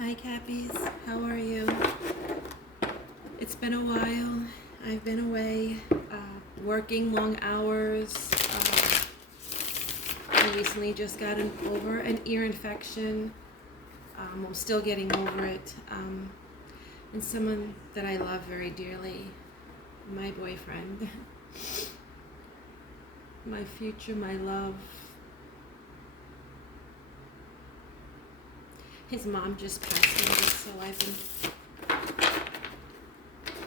Hi Cappies, how are you? It's been a while. I've been away, working long hours. I recently just got over an ear infection. I'm still getting over it. And someone that I love very dearly, my boyfriend, my future, my love. His mom just passed away, so I've been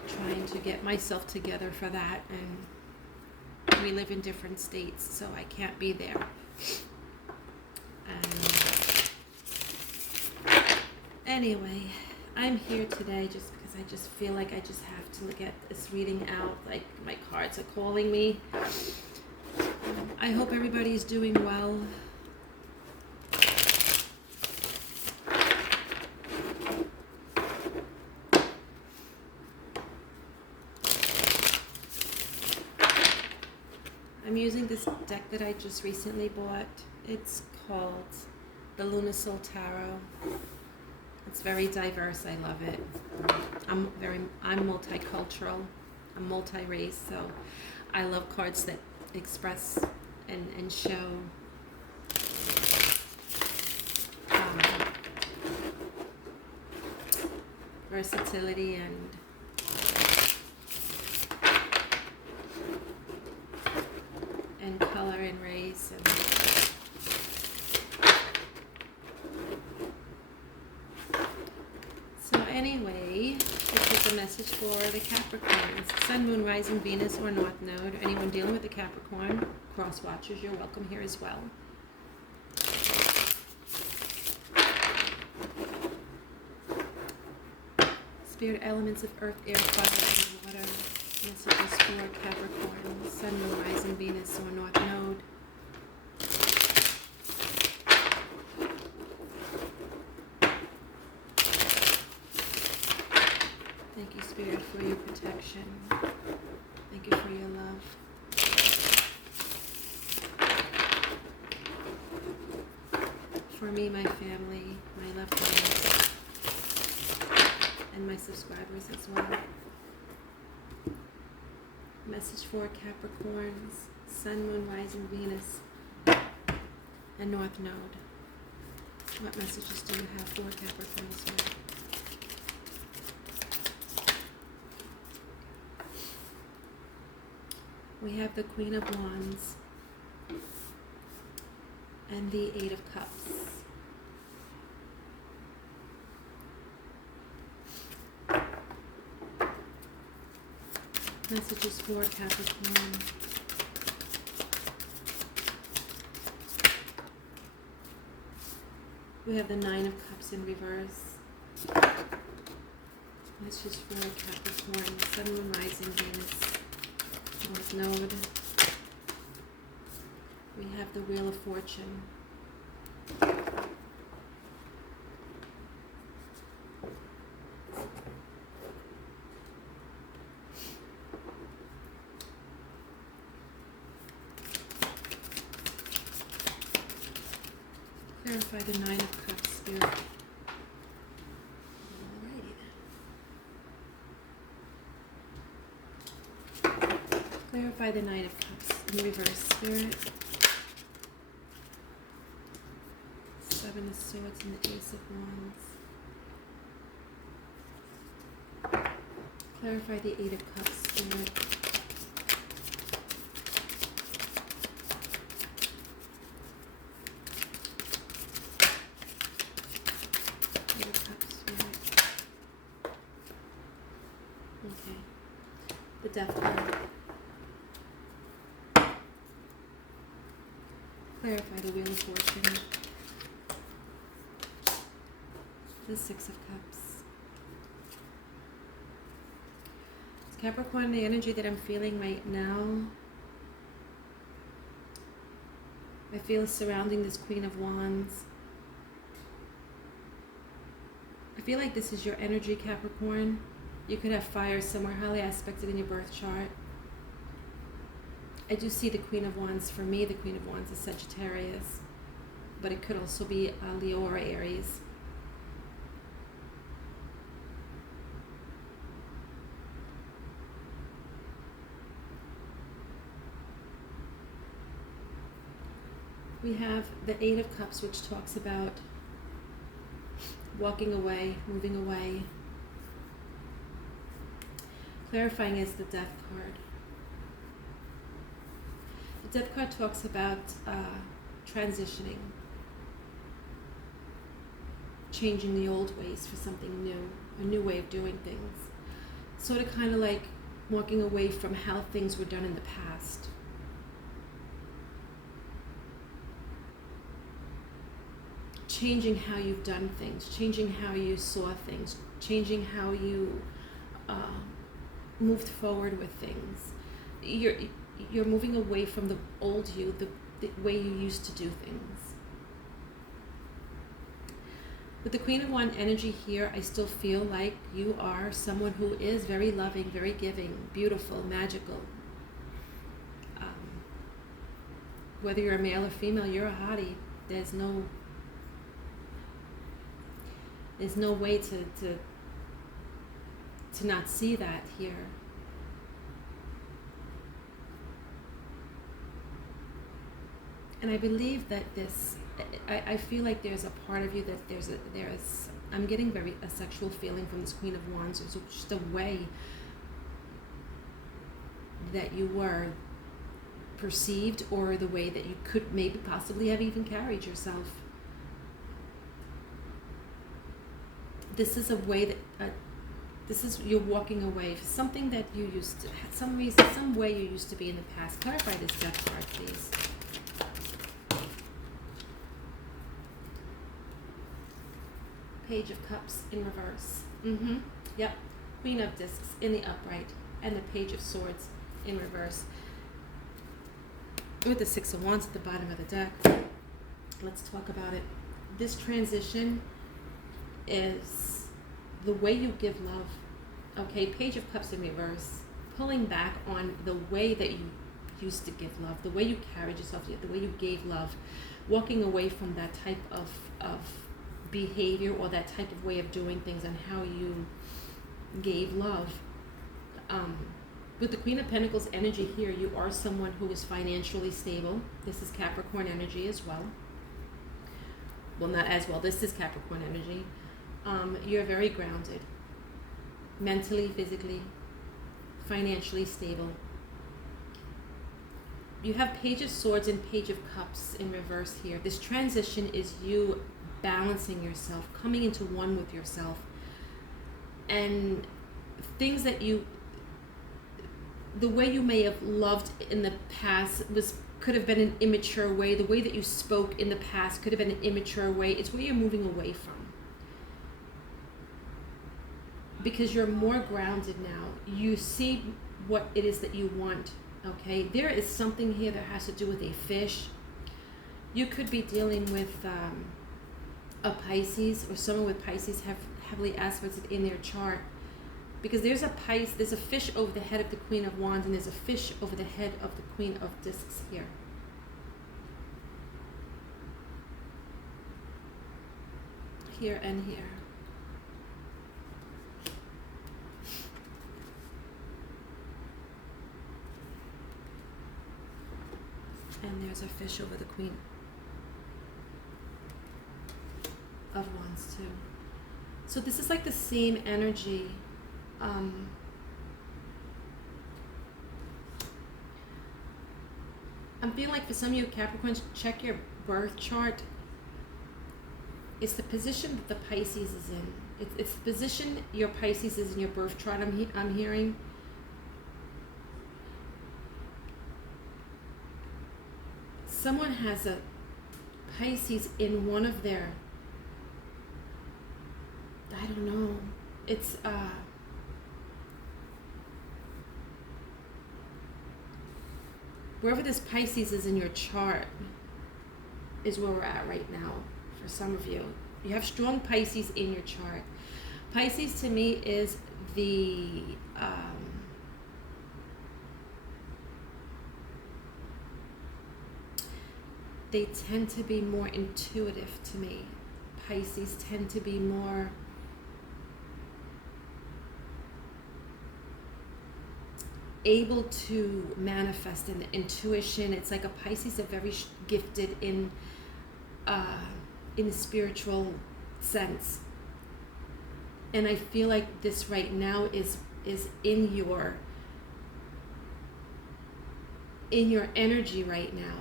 trying to get myself together for that, and we live in different states, so I can't be there. Anyway, I'm here today just because I just feel like I just have to get this reading out, like my cards are calling me. I hope everybody's doing well. I'm using this deck that I just recently bought. It's called the Lunasoul Tarot. It's very diverse. I love it. I'm multicultural. I'm multi-race, so I love cards that express and show versatility and color and race and so anyway, this is a message for the Capricorns, Sun, Moon, Rising, Venus, or North Node. Anyone dealing with the Capricorn, cross watchers, you're welcome here as well. Spirit elements of earth, air, fire, and water. Messages for Capricorn, Sun, Moon, Rising, Venus, or North Node. Thank you, Spirit, for your protection. Thank you for your love. For me, my family, my loved ones, and my subscribers as well. Message for Capricorns, Sun, Moon, Rising, Venus, and North Node. What messages do you have for Capricorns here? We have the Queen of Wands and the Eight of Cups. Messages for Capricorn. We have the Nine of Cups in reverse. Messages for Capricorn, Sun, Moon, Rising, Venus, North Node. We have the Wheel of Fortune. Clarify the Nine of Cups, Spirit. Alrighty then. Clarify the Nine of Cups in reverse, Spirit. Seven of Swords and the Ace of Wands. Clarify the Eight of Cups, Spirit. Eight of Cups, Spirit. Okay. The Death card. Clarify the Wheel of Fortune. The Six of Cups. Capricorn, the energy that I'm feeling right now, I feel surrounding this Queen of Wands. I feel like this is your energy, Capricorn. You could have fire somewhere highly aspected in your birth chart. I do see the Queen of Wands. For me, the Queen of Wands is Sagittarius, but it could also be Leo or Aries. We have the Eight of Cups, which talks about walking away, moving away. Clarifying is the Death card. The Death card talks about transitioning, changing the old ways for something new, a new way of doing things. Sort of kind of like walking away from how things were done in the past. Changing how you've done things, changing how you saw things, changing how you moved forward with things. You're moving away from the old you, the way you used to do things. With the Queen of Wands energy here, I still feel like you are someone who is very loving, very giving, beautiful, magical. Whether you're a male or female, you're a hottie. There's no way to not see that here. And I believe that I feel like there's a part of you that I'm getting a sexual feeling from this Queen of Wands. It's just a way that you were perceived, or the way that you could maybe possibly have even carried yourself. This is a way that you're walking away from something that you used to, some reason, some way you used to be in the past. Clarify this Death card, please. Page of Cups in reverse. Yep. Queen of Discs in the upright, and the Page of Swords in reverse. With the Six of Wands at the bottom of the deck. Let's talk about it. This transition is the way you give love. Okay, Page of Cups in reverse. Pulling back on the way that you used to give love, the way you carried yourself, the way you gave love. Walking away from that type of behavior, or that type of way of doing things, and how you gave love. With the Queen of Pentacles energy here, you are someone who is financially stable. This is Capricorn energy as well. Well, not as well. This is Capricorn energy. You're very grounded. Mentally, physically, financially stable. You have Page of Swords and Page of Cups in reverse here. This transition is you balancing yourself, coming into one with yourself. And things that the way you may have loved in the past could have been an immature way. The way that you spoke in the past could have been an immature way. It's where you're moving away from. Because you're more grounded now. You see what it is that you want, okay? There is something here that has to do with a fish. You could be dealing with a Pisces, or someone with Pisces have heavily aspected in their chart. Because there's a fish over the head of the Queen of Wands, and there's a fish over the head of the Queen of Discs here. Here and here. And there's a fish over the Queen of Wands too. So this is like the same energy. I'm feeling like for some of you Capricorns, check your birth chart. It's the position that the Pisces is in. It's the position your Pisces is in your birth chart. I'm hearing. Someone has a Pisces in one of their, I don't know, it's wherever this Pisces is in your chart is where we're at right now for some of you. You have strong Pisces in your chart. Pisces to me is the they tend to be more intuitive to me. Pisces tend to be more able to manifest in the intuition. It's like a Pisces are very gifted in the spiritual sense. And I feel like this right now is in your energy right now.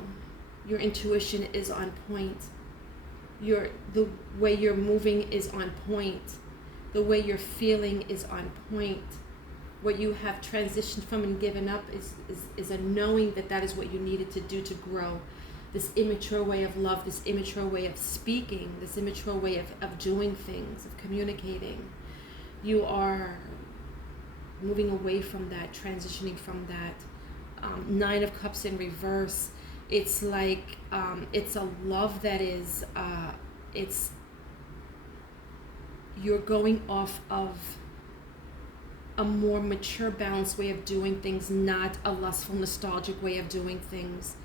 Your intuition is on point. The way you're moving is on point. The way you're feeling is on point. What you have transitioned from and given up is a knowing that is what you needed to do to grow. This immature way of love, this immature way of speaking, this immature way of doing things, of communicating. You are moving away from that, transitioning from that. Nine of Cups in reverse. It's like, it's a love that is, you're going off of a more mature, balanced way of doing things, not a lustful, nostalgic way of doing things.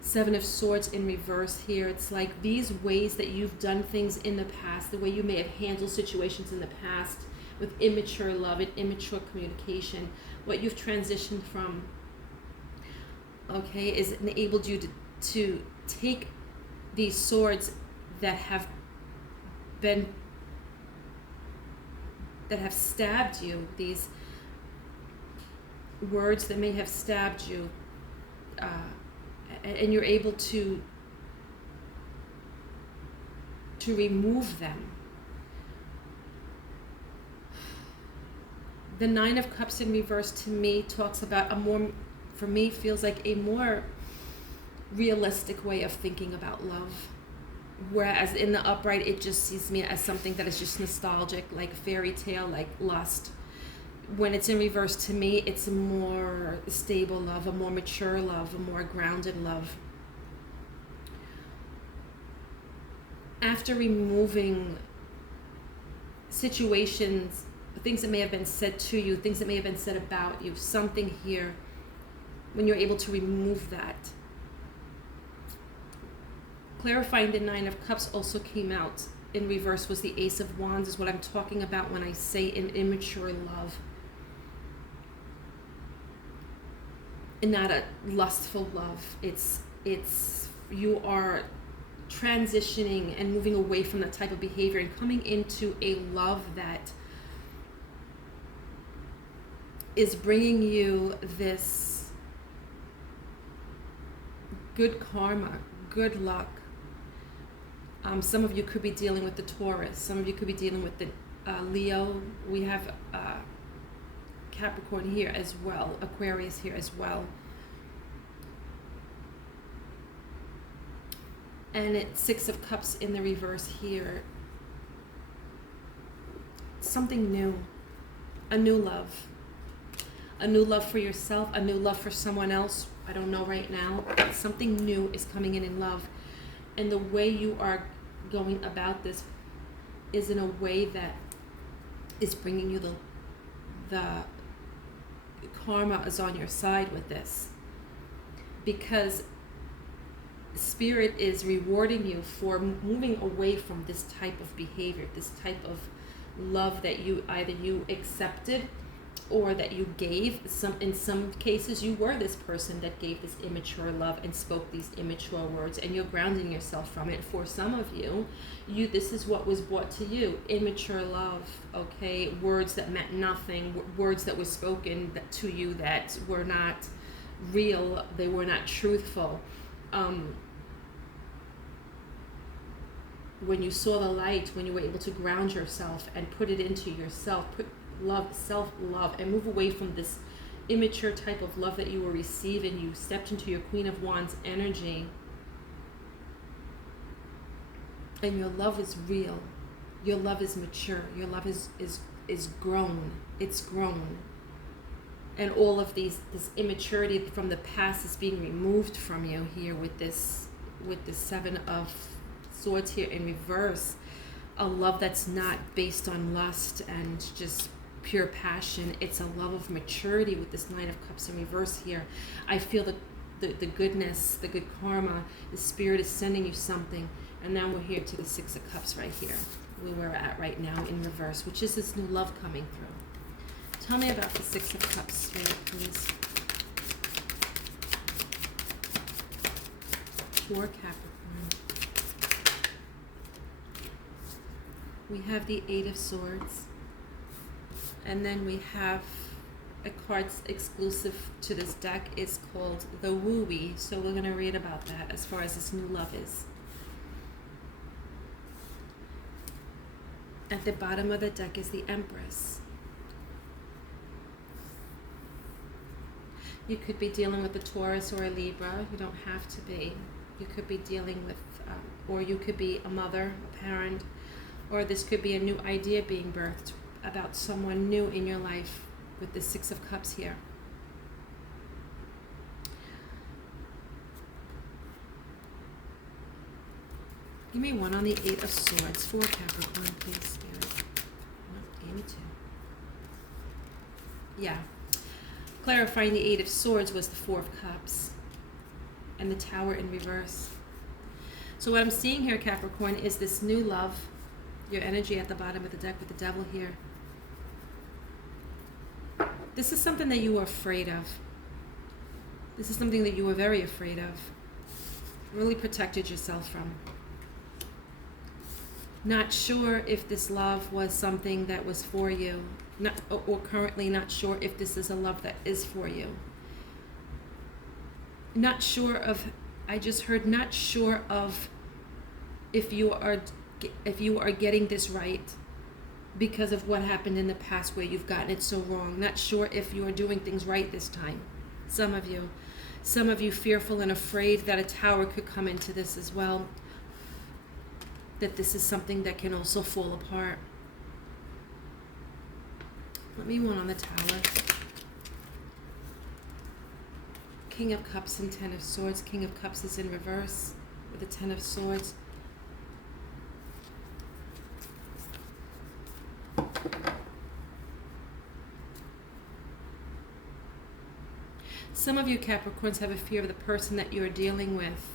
Seven of Swords in reverse here. It's like these ways that you've done things in the past, the way you may have handled situations in the past with immature love and immature communication, what you've transitioned from, okay, is enabled you to take these swords that have stabbed you, these words that may have stabbed you, and you're able to remove them. The Nine of Cups in reverse to me talks about for me feels like a more realistic way of thinking about love. Whereas in the upright, it just sees me as something that is just nostalgic, like fairy tale, like lust. When it's in reverse, to me, it's a more stable love, a more mature love, a more grounded love. After removing situations, things that may have been said to you, things that may have been said about you, something here, when you're able to remove that. Clarifying the Nine of Cups also came out in reverse was the Ace of Wands, is what I'm talking about when I say an immature love. And not a lustful love. It's you are transitioning and moving away from that type of behavior and coming into a love that is bringing you this good karma, good luck. Some of you could be dealing with the Taurus. Some of you could be dealing with the Leo. We have Capricorn here as well, Aquarius here as well. And it's Six of Cups in the reverse here. Something new, a new love. A new love for yourself, a new love for someone else. I don't know right now. Something new is coming in love. And the way you are going about this is in a way that is bringing you the karma is on your side with this. Because Spirit is rewarding you for moving away from this type of behavior, this type of love that you accepted or that you gave. In some cases, you were this person that gave this immature love and spoke these immature words, and you're grounding yourself from it. For some of you, this is what was brought to you: immature love. Okay, words that meant nothing, words that were spoken to you that were not real, they were not truthful. When you saw the light, when you were able to ground yourself and put it into yourself, put love, self-love, and move away from this immature type of love that you were receiving, you stepped into your Queen of Wands energy, and your love is real, your love is mature, your love is grown, it's grown, and all of this immaturity from the past is being removed from you here with this Seven of Swords here in reverse. A love that's not based on lust and just pure passion. It's a love of maturity with this Nine of Cups in reverse here. I feel the goodness, the good karma. The Spirit is sending you something. And now we're here to the Six of Cups right here, where we're at right now in reverse, which is this new love coming through. Tell me about the Six of Cups, Spirit, please. for Capricorn. We have the Eight of Swords. And then we have a card exclusive to this deck. It's called the Wu Wei. So we're going to read about that as far as this new love is. At the bottom of the deck is the Empress. You could be dealing with a Taurus or a Libra. You don't have to be. You could be dealing with, or you could be a mother, a parent, or this could be a new idea being birthed about someone new in your life with the Six of Cups here. Give me one on the Eight of Swords for Capricorn, please, Spirit. No, give me two. Yeah. Clarifying the Eight of Swords was the Four of Cups and the Tower in reverse. So what I'm seeing here, Capricorn, is this new love, your energy at the bottom of the deck with the Devil here. This is something that you were afraid of. This is something that you were very afraid of. Really protected yourself from. Not sure if this love was something that was for you. Or currently not sure if this is a love that is for you. Not sure of, I just heard not sure of if you are getting this right because of what happened in the past where you've gotten it so wrong. Not sure if you are doing things right this time. Some of you fearful and afraid that a Tower could come into this as well. That this is something that can also fall apart. Let me one on the Tower. King of Cups and Ten of Swords. King of Cups is in reverse with the Ten of Swords. Some of you Capricorns have a fear of the person that you're dealing with.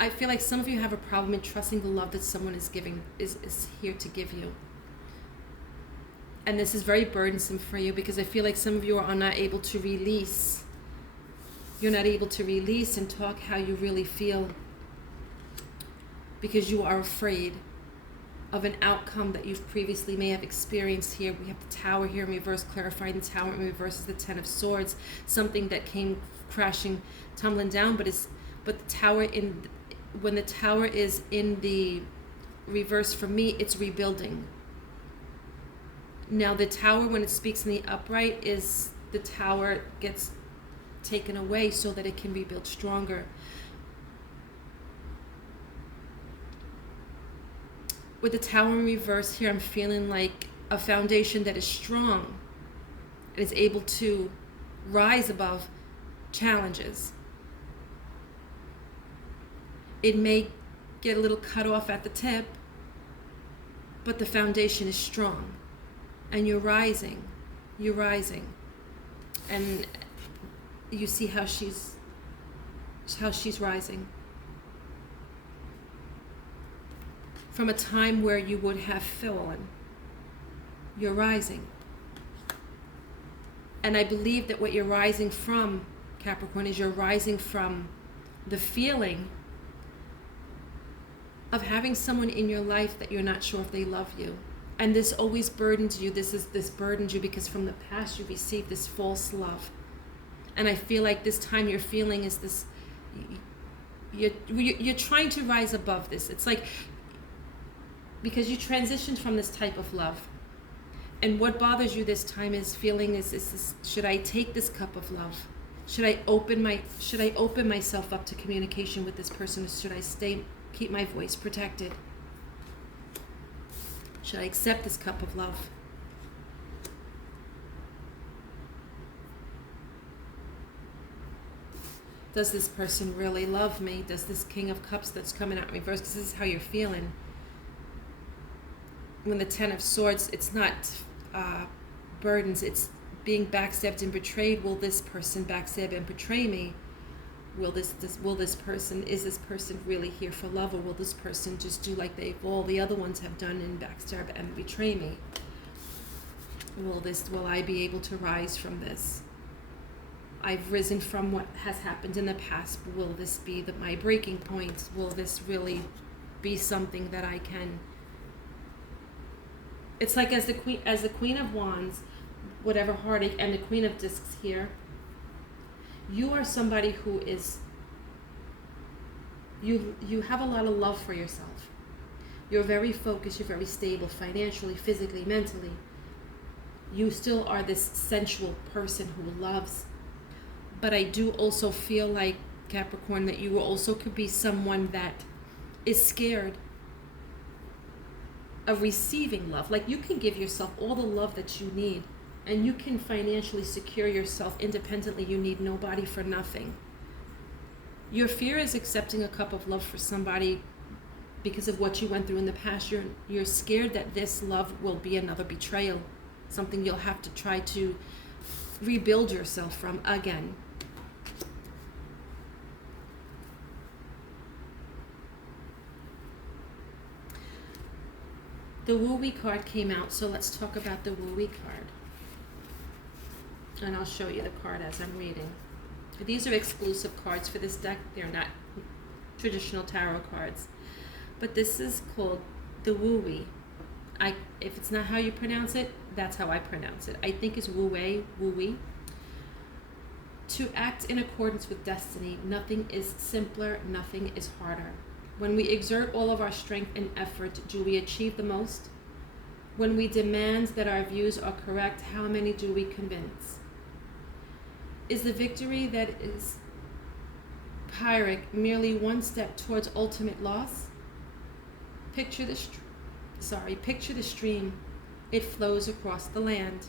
I feel like some of you have a problem in trusting the love that someone is giving, is here to give you. And this is very burdensome for you because I feel like some of you are not able to release. You're not able to release and talk how you really feel because you are afraid of an outcome that you've previously may have experienced here. We have the Tower here in reverse, clarifying the Tower in reverse is the Ten of Swords, something that came crashing, tumbling down, but the Tower when the Tower is in the reverse, for me, it's rebuilding. Now the Tower, when it speaks in the upright, is the Tower gets taken away so that it can rebuild stronger. With the Tower in reverse here, I'm feeling like a foundation that is strong and is able to rise above challenges. It may get a little cut off at the tip, but the foundation is strong. And you're rising. And you see how she's rising. From a time where you would have fallen, you're rising. And I believe that what you're rising from, Capricorn, is you're rising from the feeling of having someone in your life that you're not sure if they love you. And this always burdens you. This burdens you because from the past you received this false love. And I feel like this time you're feeling is this, you're trying to rise above this. It's like, because you transitioned from this type of love. And what bothers you this time is feeling is this, should I take this cup of love? Should I open myself up to communication with this person, or should I keep my voice protected? Should I accept this cup of love? Does this person really love me? Does this King of Cups that's coming out in reverse, because this is how you're feeling. When the Ten of Swords, it's not burdens, it's being backstabbed and betrayed. Will this person backstab and betray me? Is this person really here for love, or will this person just do like all the other ones have done and backstab and betray me? Will I be able to rise from this? I've risen from what has happened in the past. Will this be my breaking point? Will this really be something that I can? It's like as the Queen of Wands, whatever heartache, and the Queen of Discs here. You are somebody who is. You have a lot of love for yourself. You're very focused. You're very stable financially, physically, mentally. You still are this sensual person who loves. But I do also feel like, Capricorn, that you also could be someone that is scared of receiving love. Like, you can give yourself all the love that you need, and you can financially secure yourself independently. You need nobody for nothing. Your fear is accepting a cup of love for somebody because of what you went through in the past. You're scared that this love will be another betrayal, something you'll have to try to rebuild yourself from again. The Wu Wei card came out, so let's talk about the Wu Wei card. And I'll show you the card as I'm reading. These are exclusive cards for this deck. They're not traditional tarot cards. But this is called the Wu Wei. If it's not how you pronounce it, that's how I pronounce it. I think it's Wu Wei, Wu Wei. To act in accordance with destiny, nothing is simpler, nothing is harder. When we exert all of our strength and effort, do we achieve the most? When we demand that our views are correct, how many do we convince? Is the victory that is Pyrrhic merely one step towards ultimate loss? Picture the stream. It flows across the land,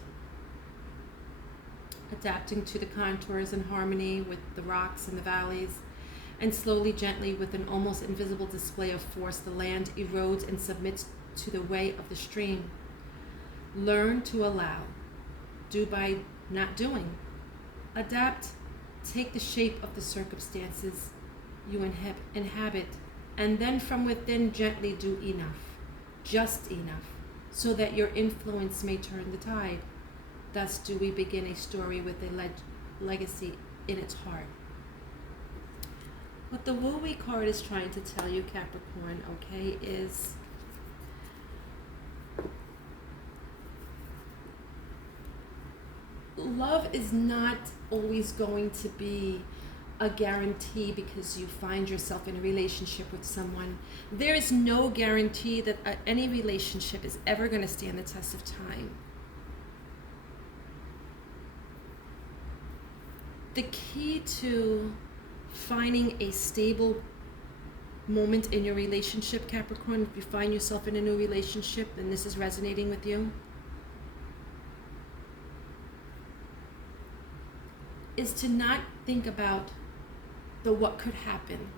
adapting to the contours and harmony with the rocks and the valleys, and slowly, gently, with an almost invisible display of force, the land erodes and submits to the way of the stream. Learn to allow. Do by not doing. Adapt. Take the shape of the circumstances you inhabit, and then from within gently do enough, just enough, so that your influence may turn the tide. Thus do we begin a story with a legacy in its heart. What the Wu Wei card is trying to tell you, Capricorn, okay, is love is not always going to be a guarantee because you find yourself in a relationship with someone. There is no guarantee that any relationship is ever going to stand the test of time. The key to finding a stable moment in your relationship, Capricorn, if you find yourself in a new relationship and this is resonating with you, is to not think about the what could happen.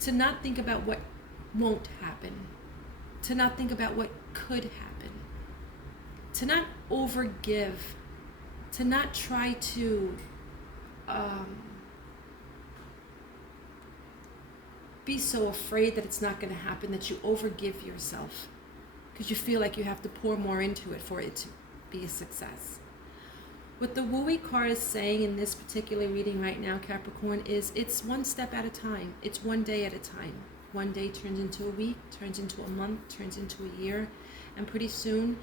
To not think about what won't happen. To not think about what could happen. To not overgive. To not try to be so afraid that it's not going to happen that you overgive yourself because you feel like you have to pour more into it for it to be a success. What the Wu Wei card is saying in this particular reading right now, Capricorn, is it's one step at a time. It's one day at a time. One day turns into a week, turns into a month, turns into a year, and pretty soon,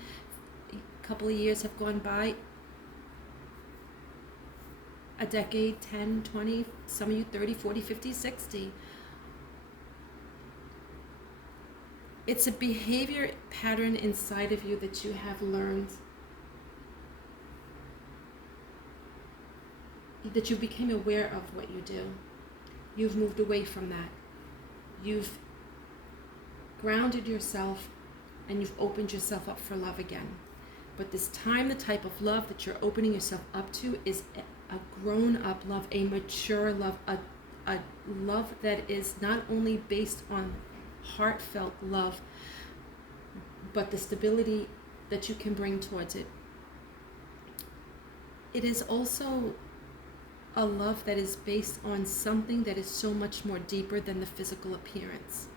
a couple of years have gone by, a decade, 10, 20, some of you 30, 40, 50, 60. It's a behavior pattern inside of you that you have learned, that you became aware of what you do. You've moved away from that. You've grounded yourself and you've opened yourself up for love again. But this time, the type of love that you're opening yourself up to is a grown-up love, a mature love, a love that is not only based on heartfelt love, but the stability that you can bring towards it. It is also a love that is based on something that is so much more deeper than the physical appearance.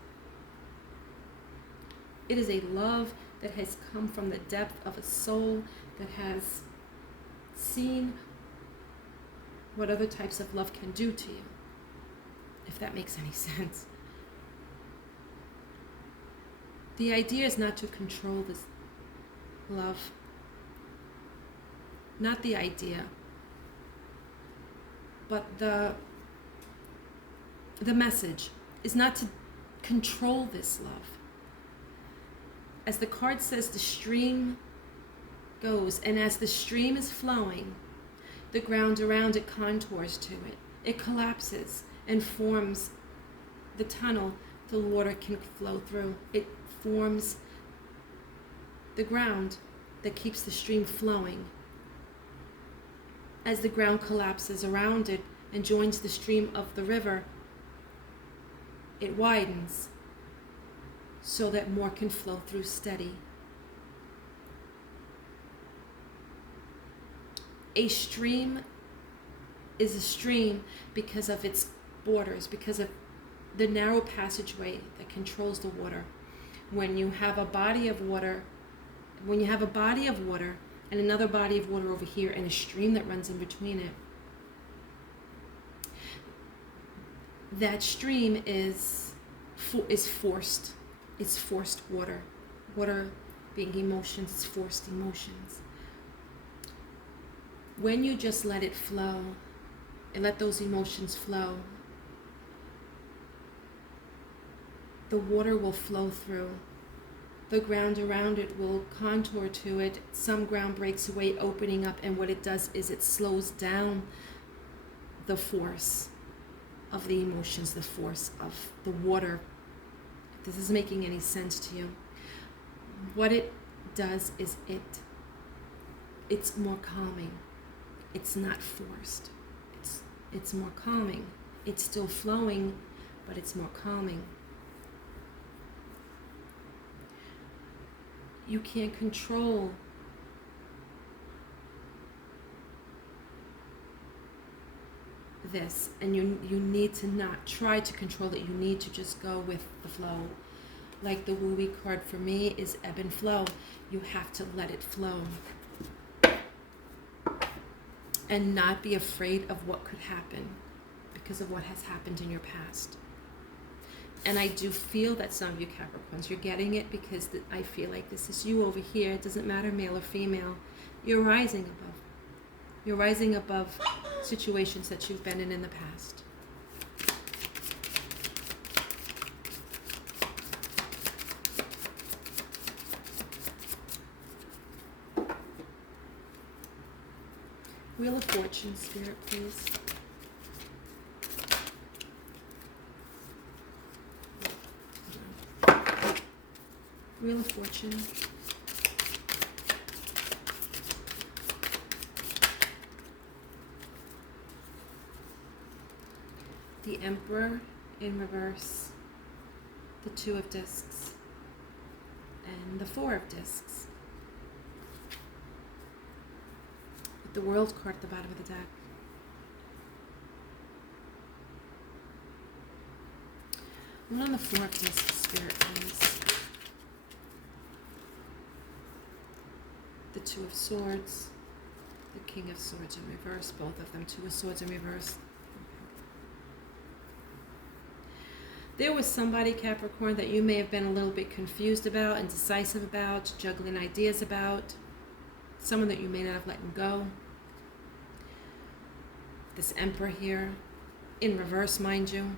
It is a love that has come from the depth of a soul that has seen what other types of love can do to you, if that makes any sense. The idea is not to control this love. Not the idea, but the message is not to control this love. As the card says, the stream goes, and as the stream is flowing, the ground around it contours to it. It collapses and forms the tunnel the water can flow through. It forms the ground that keeps the stream flowing. As the ground collapses around it and joins the stream of the river, it widens so that more can flow through steady. A stream is a stream because of its borders, because of the narrow passageway that controls the water. When you have a body of water, and another body of water over here and a stream that runs in between it, that stream is forced. It's forced water. Water being emotions, it's forced emotions. When you just let it flow and let those emotions flow, the water will flow through. The ground around it will contour to it. Some ground breaks away, opening up, and what it does is it slows down the force of the emotions, the force of the water. If this is making any sense to you, what it does is it's more calming. It's not forced. It's more calming. It's still flowing, but it's more calming. You can't control this, and you need to not try to control it. You need to just go with the flow. Like the Wu Wei card for me is ebb and flow. You have to let it flow and not be afraid of what could happen because of what has happened in your past. And I do feel that some of you Capricorns, you're getting it because I feel like this is you over here. It doesn't matter male or female. You're rising above. You're rising above situations that you've been in the past. Wheel of Fortune, Spirit, please. Wheel of Fortune. The Emperor in reverse. The Two of Discs. And the Four of Discs. With the World card at the bottom of the deck. One on the Four of Discs, Spirit, please. The Two of Swords, the King of Swords in reverse, both of them, Two of Swords in reverse. There was somebody, Capricorn, that you may have been a little bit confused about, indecisive about, juggling ideas about, someone that you may not have let go. This Emperor here, in reverse, mind you.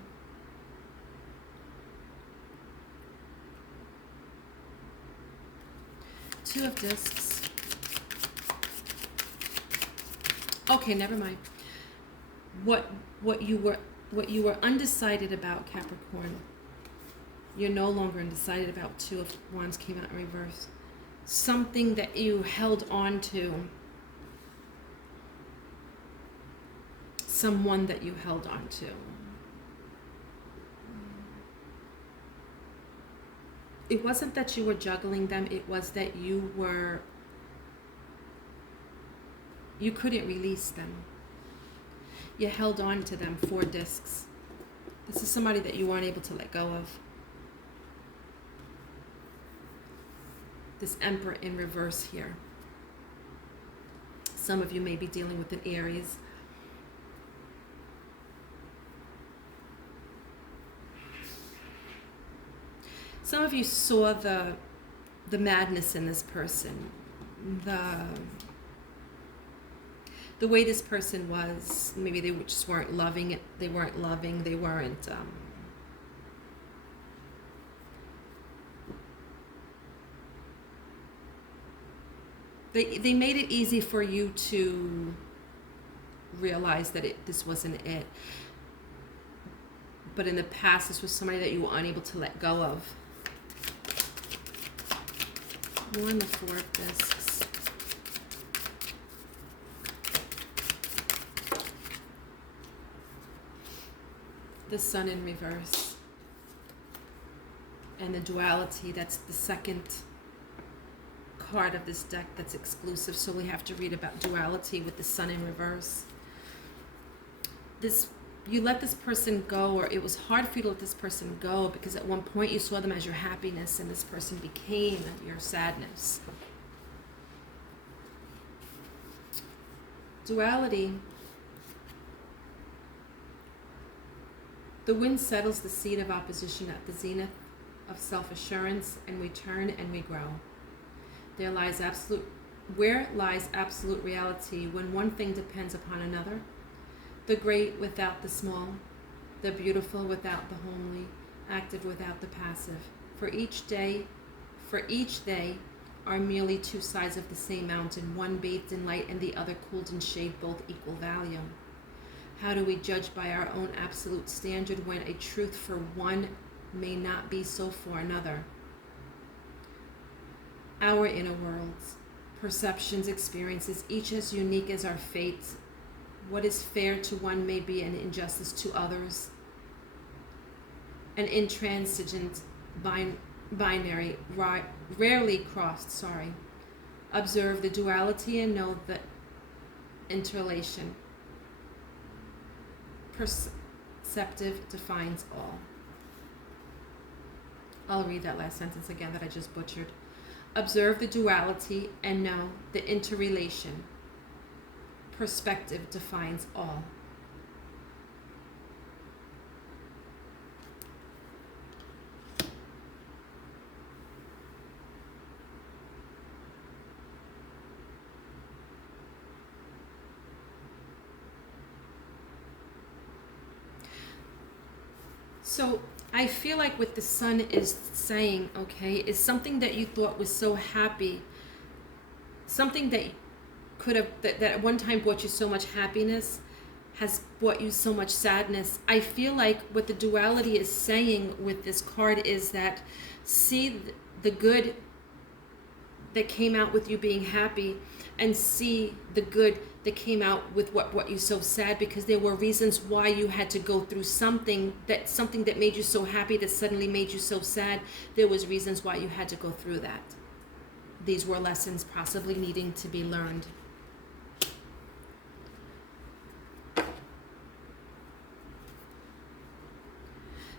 Two of Discs. Okay, never mind. What you were undecided about, Capricorn, you're no longer undecided about. Two of Wands came out in reverse. Something that you held on to. Someone that you held on to. It wasn't that you were juggling them, it was that you couldn't release them. You held on to them. Four discs. This is somebody that you weren't able to let go of. this Emperor in reverse here. Some of you may be dealing with an Aries. Some of you saw the madness in this person, the way this person was. Maybe they just weren't loving it. They weren't loving. They weren't. They made it easy for you to realize that this wasn't it. But in the past, this was somebody that you were unable to let go of. One, the Four of Discs. The Sun in reverse. And the duality, that's the second card of this deck that's exclusive, so we have to read about duality with the Sun in reverse. You let this person go, or it was hard for you to let this person go because at one point you saw them as your happiness and this person became your sadness. Duality. The wind settles the seed of opposition at the zenith of self-assurance, and we turn and we grow. Where lies absolute reality when one thing depends upon another? The great without the small, the beautiful without the homely, active without the passive. For each day are merely two sides of the same mountain, one bathed in light and the other cooled in shade, both equal value. How do we judge by our own absolute standard when a truth for one may not be so for another? Our inner worlds, perceptions, experiences, each as unique as our fates. What is fair to one may be an injustice to others. An intransigent binary, rarely crossed, Observe the duality and know the interrelation. Perceptive defines all. I'll read that last sentence again that I just butchered. Observe the duality and know the interrelation. Perspective defines all. So I feel like what the Sun is saying, okay, is something that you thought was so happy, something that could have, that at one time brought you so much happiness, has brought you so much sadness. I feel like what the duality is saying with this card is that see the good that came out with you being happy, and see the good that came out with what brought you so sad, because there were reasons why you had to go through something that made you so happy that suddenly made you so sad. There was reasons why you had to go through that. These were lessons possibly needing to be learned.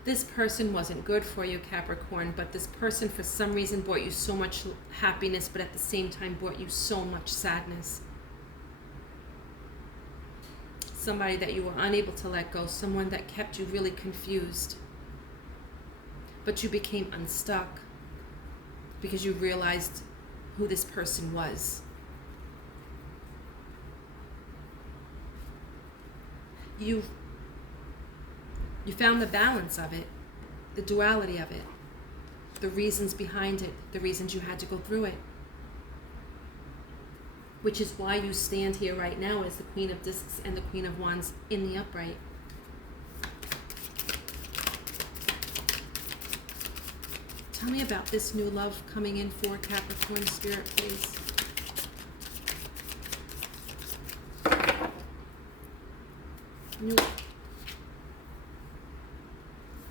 This person wasn't good for you, Capricorn, but this person for some reason brought you so much happiness, but at the same time brought you so much sadness. Somebody that you were unable to let go, someone that kept you really confused. But you became unstuck because you realized who this person was. You found the balance of it, the duality of it, the reasons behind it, the reasons you had to go through it. Which is why you stand here right now as the Queen of Discs and the Queen of Wands in the upright. Tell me about this new love coming in for Capricorn Spirit, please. New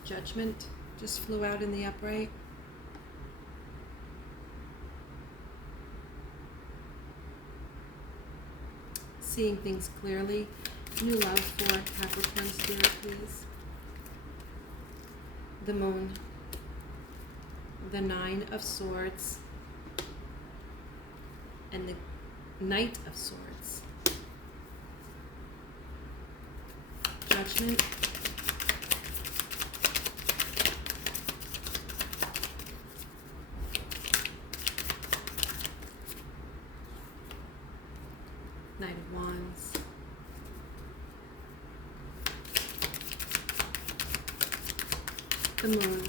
Judgment just flew out in the upright. Seeing things clearly. New love for Capricorn Spirit, please. The Moon. The Nine of Swords. and the Knight of Swords. Judgment. Knight of Wands. The Moon.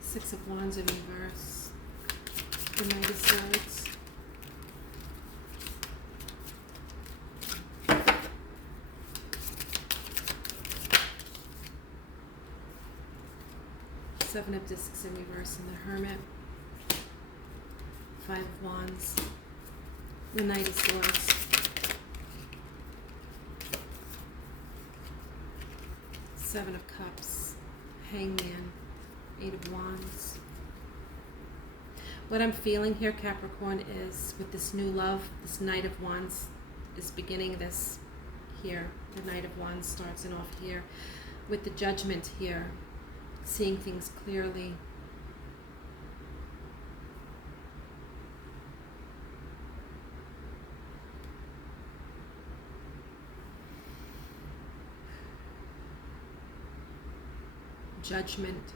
Six of Wands in reverse. The Knight of Swords. Seven of Discs in reverse and the Hermit. Five of Wands. The Knight of Swords. Seven of Cups. Hangman. Eight of Wands. What I'm feeling here, Capricorn, is with this new love, this Knight of Wands is beginning this here. The Knight of Wands starts off here. With the Judgment here, seeing things clearly. Judgment.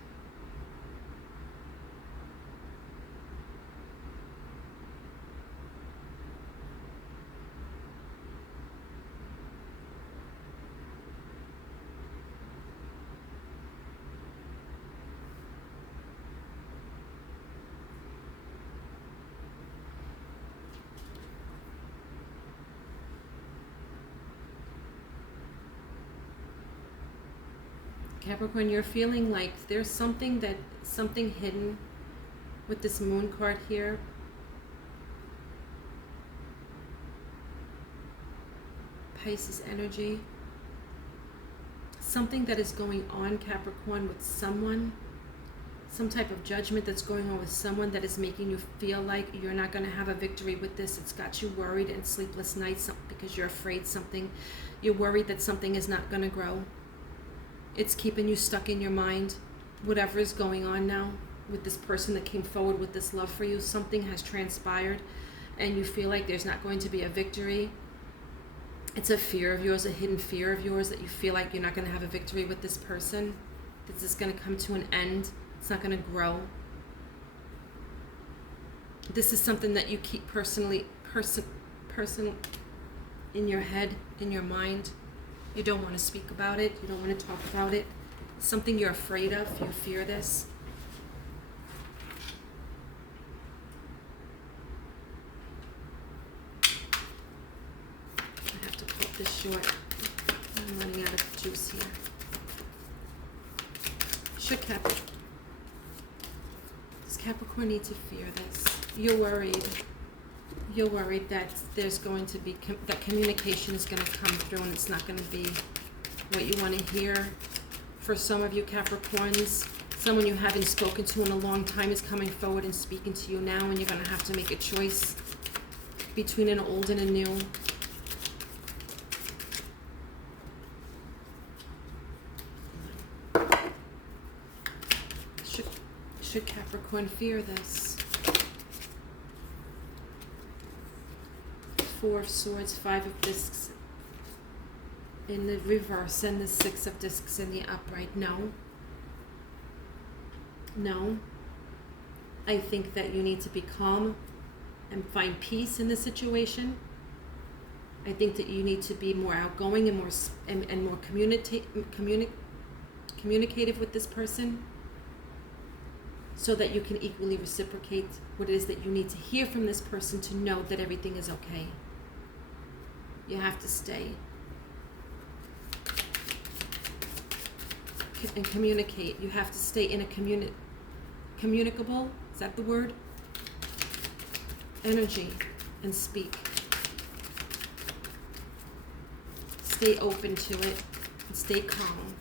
Capricorn, you're feeling like there's something hidden with this Moon card here. Pisces energy. Something that is going on, Capricorn, with someone. Some type of judgment that's going on with someone that is making you feel like you're not going to have a victory with this. It's got you worried and sleepless nights because you're afraid you're worried that something is not going to grow. It's keeping you stuck in your mind. Whatever is going on now with this person that came forward with this love for you, something has transpired and you feel like there's not going to be a victory. It's a fear of yours, a hidden fear of yours, that you feel like you're not going to have a victory with this person. This is going to come to an end. It's not going to grow. This is something that you keep person in your head, in your mind. You don't want to speak about it. You don't want to talk about it. It's something you're afraid of. You fear this. I have to cut this short. I'm running out of juice here. Does Capricorn need to fear this? You're worried. You're worried that there's going to be, that communication is going to come through and it's not going to be what you want to hear. For some of you Capricorns, someone you haven't spoken to in a long time is coming forward and speaking to you now, and you're going to have to make a choice between an old and a new. Should Capricorn fear this? Four of Swords, Five of Discs in the reverse, and the Six of Discs in the upright. No. No. I think that you need to be calm and find peace in the situation. I think that you need to be more outgoing and more communicative with this person, so that you can equally reciprocate what it is that you need to hear from this person to know that everything is okay. You have to stay and communicate. You have to stay in a communicable, is that the word? Energy, and speak. stay open to it and stay calm.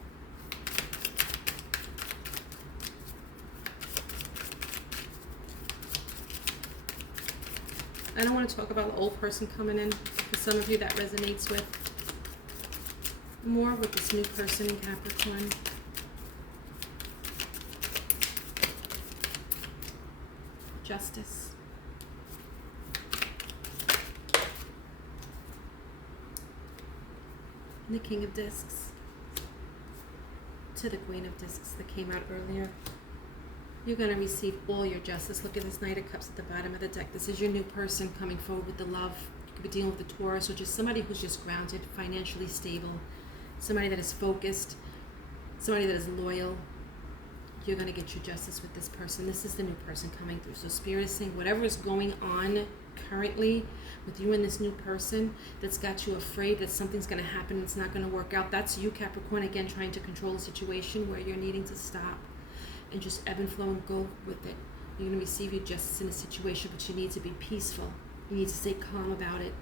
I don't want to talk about the old person coming in. For some of you that resonates with more with this new person in Capricorn. Justice. And the King of Discs. To the Queen of Discs that came out earlier. You're going to receive all your justice. Look at this Knight of Cups at the bottom of the deck. This is your new person coming forward with the love. You could be dealing with the Taurus, which is somebody who's just grounded, financially stable, somebody that is focused, somebody that is loyal. You're going to get your justice with this person. This is the new person coming through. So Spirit is saying whatever is going on currently with you and this new person that's got you afraid that something's going to happen, it's not going to work out. That's you, Capricorn, again, trying to control the situation where you're needing to stop and just ebb and flow and go with it. You're going to receive your justice in a situation, but you need to be peaceful. You need to stay calm about it.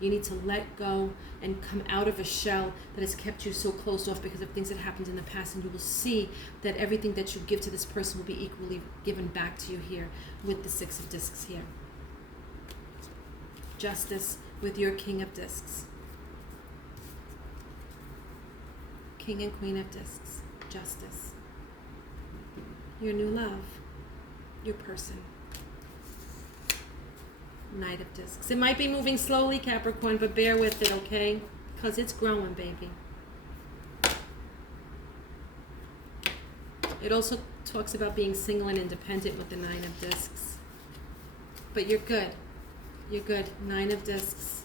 You need to let go and come out of a shell that has kept you so closed off because of things that happened in the past, and you will see that everything that you give to this person will be equally given back to you here with the Six of Discs here. Justice with your King of Discs. King and Queen of Discs. Justice. Your new love. Your person. Knight of Discs. It might be moving slowly, Capricorn, but bear with it, okay? Because it's growing, baby. It also talks about being single and independent with the Nine of Discs. But you're good. You're good. Nine of Discs.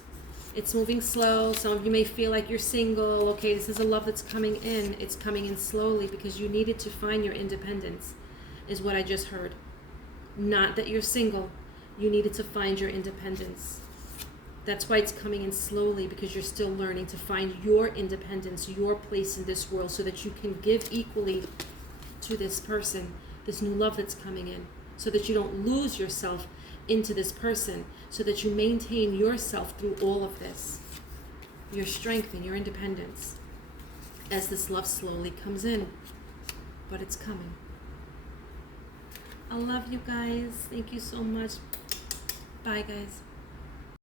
It's moving slow. Some of you may feel like you're single. Okay, this is a love that's coming in. It's coming in slowly because you needed to find your independence, is what I just heard. Not that you're single. You needed to find your independence. That's why it's coming in slowly, because you're still learning to find your independence, your place in this world, so that you can give equally to this person, this new love that's coming in, so that you don't lose yourself into this person, so that you maintain yourself through all of this, your strength and your independence, as this love slowly comes in. But it's coming. I love you guys. Thank you so much. Bye, guys.